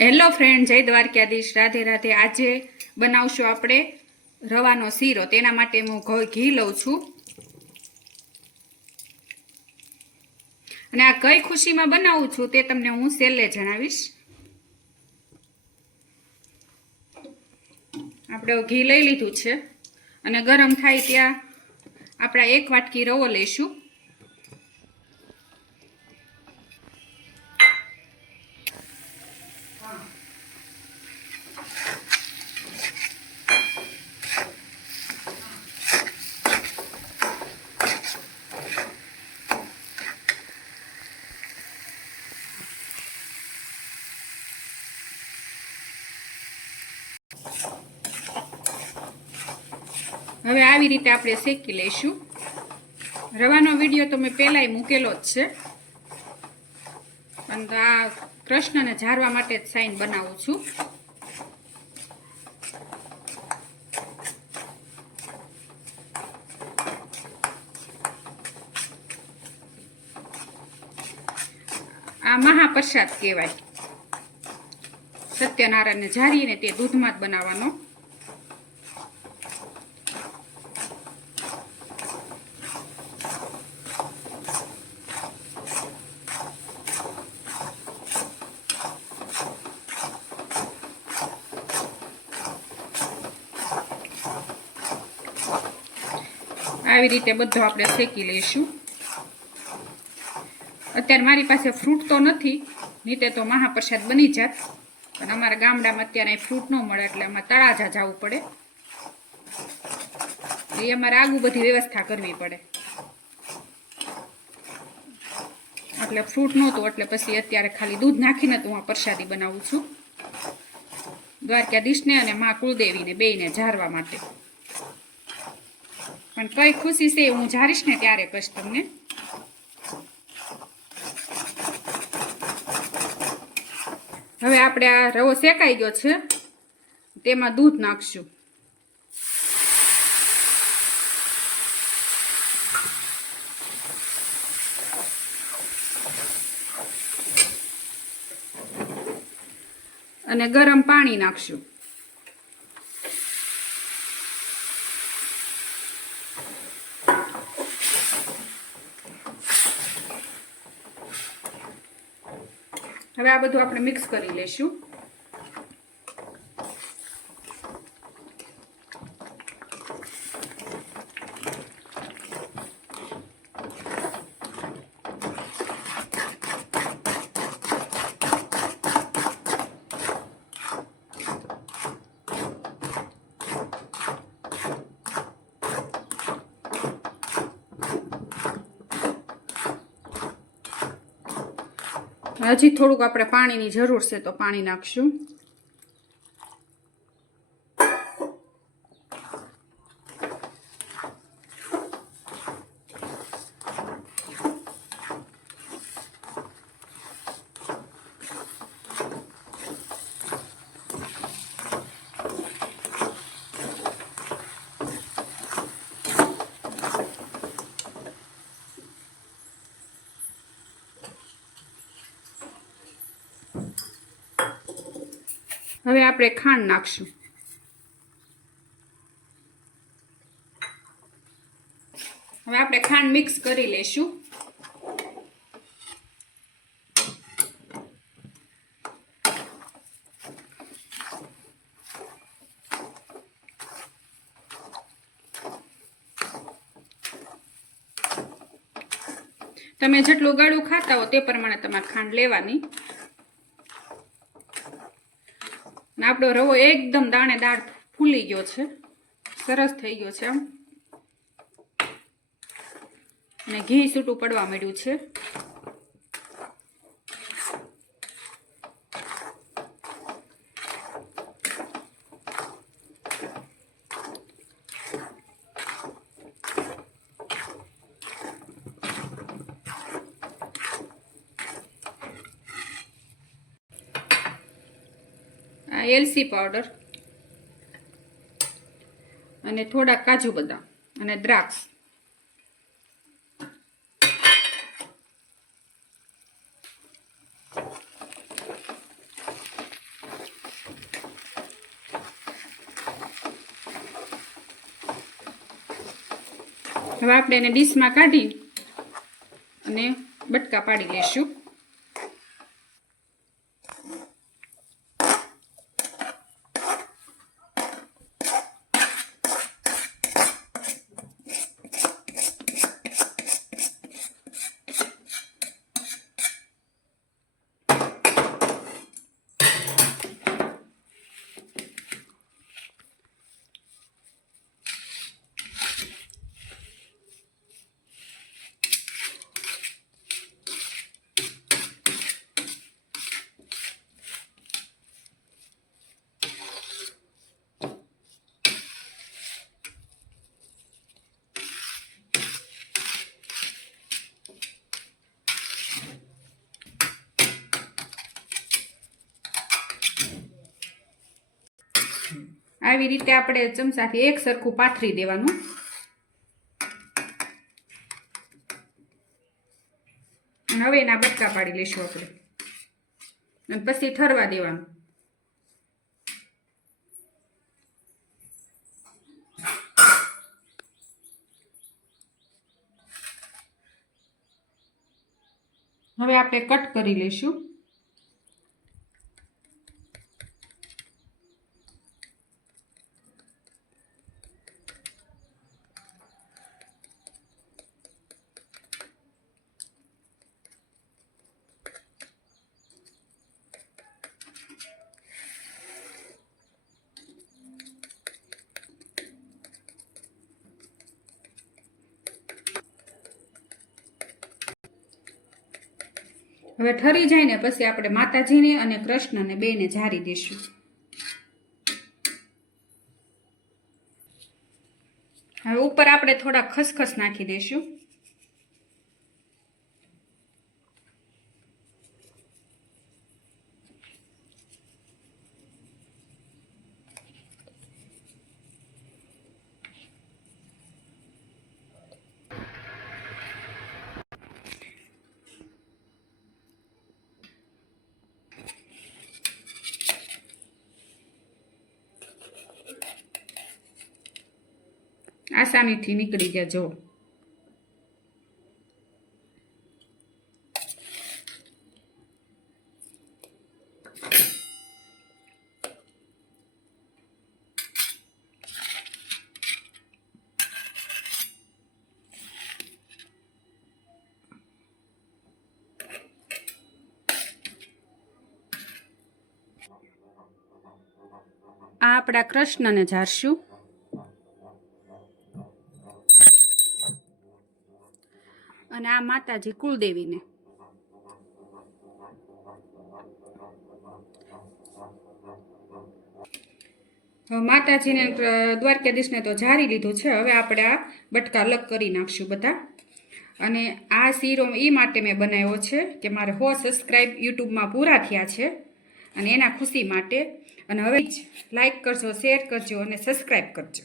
Hello friend જય દ્વારકાધીશ. રાધે રાધે. આજે બનાવશું આપણે રવાનો શીરો. તેના માટે હું ઘી લઉં છું. અને આ કઈ ખુશીમાં બનાવું છું તે તમને હું છેલ્લે જણાવીશ. આપણે ઘી લઈ લીધું છે. અને ગરમ થાય ત્યાં આપણા એક વાટકી રવો લઈશું. હવે આવી રીતે આપણે શેકી લઈશું. રવાનો વીડિયો તો મેં પહેલાંય મૂકેલો જ છે. પણ આ કૃષ્ણને ઝારવા માટે જ સાઈન બનાવું છું. આ મહાપ્રસાદ કહેવાય. સત્યનારાયણને ઝારીને તે દૂધમાં જ બનાવવાનો. આવી રીતે બધું આપણે શેકી લઈશું. અત્યારે મારી પાસે ફ્રૂટ તો નથી, નીતે તો મહાપ્રસાદ બની જાત. પણ અમારા ગામડામાં અત્યારે ફ્રૂટ ન મળે એટલે અમારે તળાજા જવું પડે. એ અમારે આગુ બધી વ્યવસ્થા કરવી પડે. એટલે ફ્રૂટ નહોતું, એટલે પછી અત્યારે ખાલી દૂધ નાખીને તો હું પ્રસાદી બનાવું છું. દ્વારકાધીશને અને મા કુળદેવીને બેયને ઝારવા માટે. પણ કઈ ખુશી છે હું જારીશ ને ત્યારે કહીશ તમને. હવે આપણે આ રવો શેકાઈ ગયો છે, તેમાં દૂધ નાખશું. અને ગરમ પાણી નાખશું. હવે આ બધું આપણે મિક્સ કરી લઈશું. હજી થોડુંક આપણે પાણીની જરૂર છે તો પાણી નાખશું. હવે આપણે ખાંડ નાખશું. હવે આપણે ખાંડ મિક્સ કરી લેશું. તમે જેટલું ગળું ખાતા હો તે પ્રમાણે તમારે ખાંડ લેવાની. આપણો રવો એકદમ દાણેદાર ફૂલી ગયો છે. સરસ થઈ ગયો છે આમ. અને ઘી છૂટું પડવા માંડ્યું છે. આ એલસી પાવડર અને થોડા કાજુ બદામ અને દ્રાક્ષ. હવે આપણે એને ડીશમાં કાઢી અને બટકા પાડી લઈશું. આવી રીતે આપણે ચમચાથી એક સરખું પાથરી દેવાનું. હવે એના બટકા પાડી લઈશું આપણે. પછી ઠરવા દેવાનું. હવે આપણે કટ કરી લઈશું. હવે ઠરી જાય ને પછી આપણે માતાજીને અને કૃષ્ણને બેને જારી દઈશું હવે ઉપર આપણે થોડા ખસખસ નાખી દઈશું આસાનીથી નીકળી ગયા જો આ આપણા કૃષ્ણને ઝારશું. અને આ માતાજી કુળદેવીને. માતાજીને દ્વારકાધીશને તો જારી લીધું છે. હવે આપણે આ બટકા અલગ કરી નાખશું બધા. અને આ શીરો એ માટે મેં બનાવ્યો છે કે મારે હો સબસ્ક્રાઈબ યુટ્યુબમાં પૂરા થયા છે અને એના ખુશી માટે. અને હવે જ લાઈક કરજો, શેર કરજો અને સબસ્ક્રાઈબ કરજો.